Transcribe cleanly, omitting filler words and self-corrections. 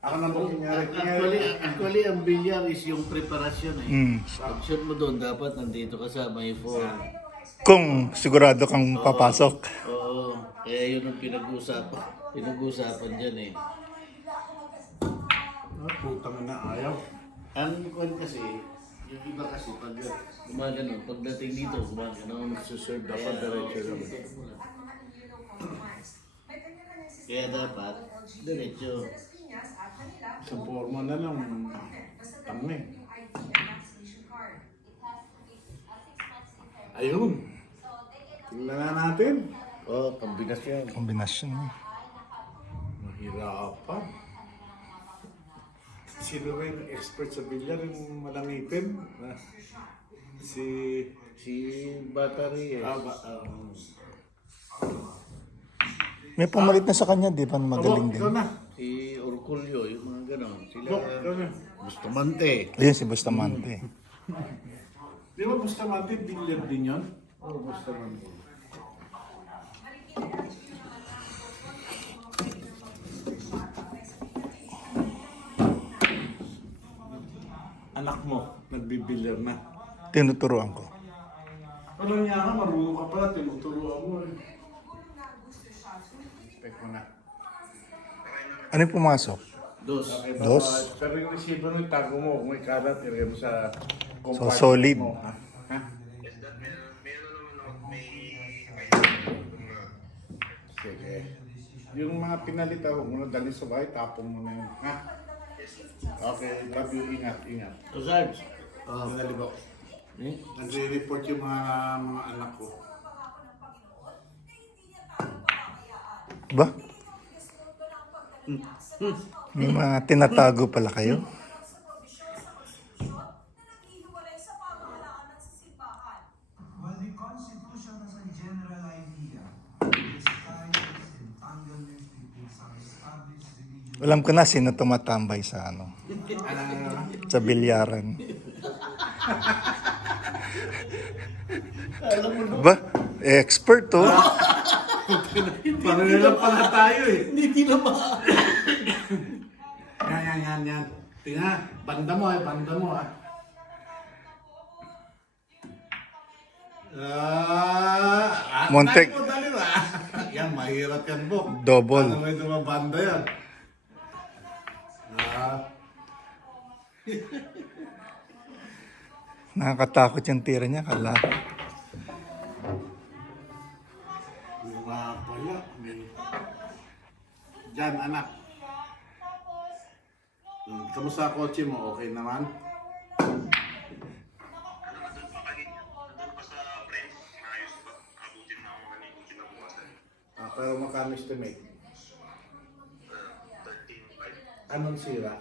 Ako na ba Actually, ang bilyar is yung preparasyon eh. Mm. Pag shoot mo doon, dapat nandito ka sa may form. Kung sigurado kang papasok. Oo, kaya yun ang pinag-uusapan dyan eh. Putang na ayaw. Ang kwan kasi, yung iba kasi pag gumagano, pagdating dito, gumagano, nagsuserve dapat diretso naman. Kaya dapat, diretso. Sa forma na lang. Tangin. Ayun. Tingnan na natin. Oh, kombinasyon. Kombinasyon. Mahirapan. Sino ba yung expert sa bilyar? Yung malangitin? Si... Si Battery eh. May pumalit na sa kanya, di ba? Magaling din. Ikaw na. Si Orculio, yung mga ganon. Sila, Ikaw na. Bustamante. Ayun, si Bustamante. Di ba Bustamante, bilyar din yun? Oo, Bustamante. Anak mo, nagbibilyar na. Tinuturuan ko. Ano niya ka, marunong ka pala, tinuturuan mo eh. Check mo na. Ano yung pumasok? Dos. Okay, Dos. Pero yung receiver mo, itago mo. Kung may kalat, ilagay mo sa compartment solid. mo. Ha? Sige. Yung mga pinalita, huwag mo na dali sa bahay, tapon mo na yun. Ha? Okay, love you. Ingat, ingat. O Sarge. Pinalibo. Eh? Nagre-report yung mga anak ko. Ba? May mga tinatago pala kayo. While the Constitution has a general idea, it describes entanglements between some established religious Alam ko na sino tumatambay sa ano. Sa bilyaran. Ba? Expert to. Paano lang pala tayo eh. Hindi tinamaan. Yan. Tingnan, banda mo ah. Montek. Dali mo. Yan, mahirap yan, Bok. Double. Paano may dumabanda yan? Nakakatakot yung tira niya. Kala. Pala. Diyan, anak. Kamusta kotse mo? Okay naman? Pero magkano estimate? Anong sira?